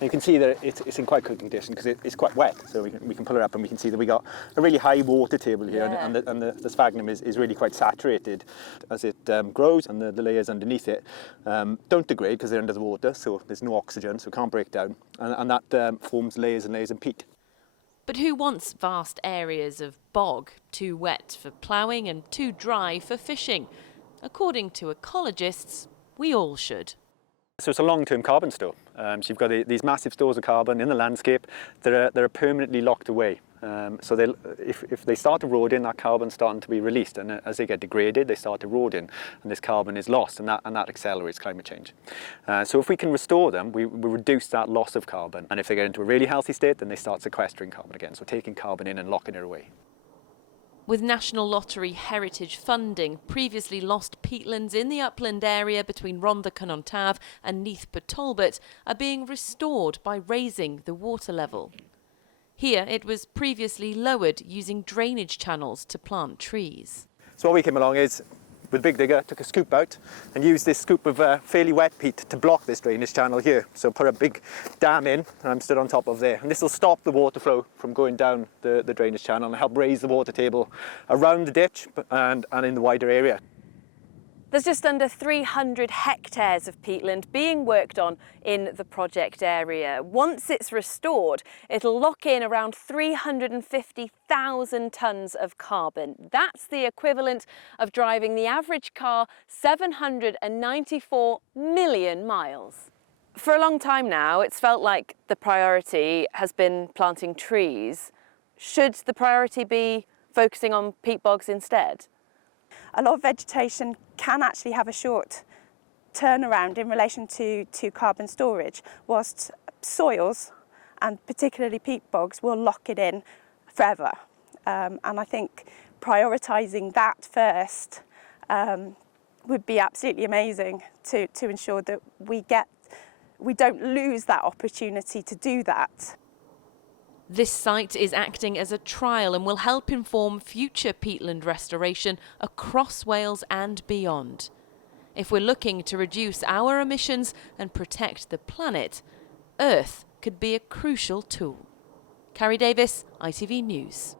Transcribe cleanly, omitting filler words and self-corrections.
And you can see that it's in quite good condition because it's quite wet, so we can pull it up and we can see that we got a really high water table here, and the sphagnum is really quite saturated. As it grows and the layers underneath it don't degrade because they're under the water, so there's no oxygen, so it can't break down, and that forms layers and layers of peat. But who wants vast areas of bog, too wet for ploughing and too dry for fishing? According to ecologists, we all should. So it's a long-term carbon store. So you've got these massive stores of carbon in the landscape that are permanently locked away. So if they start eroding, that carbon's starting to be released, and as they get degraded, they start eroding, and this carbon is lost, and that accelerates climate change. So if we can restore them, we reduce that loss of carbon, and if they get into a really healthy state, then they start sequestering carbon again, so taking carbon in and locking it away. With National Lottery heritage funding, previously lost peatlands in the upland area between Rhondda-Cynon-Taf and Neath-Talbot are being restored by raising the water level. Here it was previously lowered using drainage channels to plant trees. So what we came along is, with a big digger, took a scoop out and used this scoop of fairly wet peat to block this drainage channel here. So put a big dam in, and I'm stood on top of there. And this will stop the water flow from going down the drainage channel and help raise the water table around the ditch and in the wider area. There's just under 300 hectares of peatland being worked on in the project area. Once it's restored, it'll lock in around 350,000 tonnes of carbon. That's the equivalent of driving the average car 794 million miles. For a long time now, it's felt like the priority has been planting trees. Should the priority be focusing on peat bogs instead? A lot of vegetation can actually have a short turnaround in relation to carbon storage, whilst soils, and particularly peat bogs, will lock it in forever. And I think prioritising that first would be absolutely amazing to ensure that we don't lose that opportunity to do that. This site is acting as a trial and will help inform future peatland restoration across Wales and beyond. If we're looking to reduce our emissions and protect the planet, Earth could be a crucial tool. Carrie Davis, ITV News.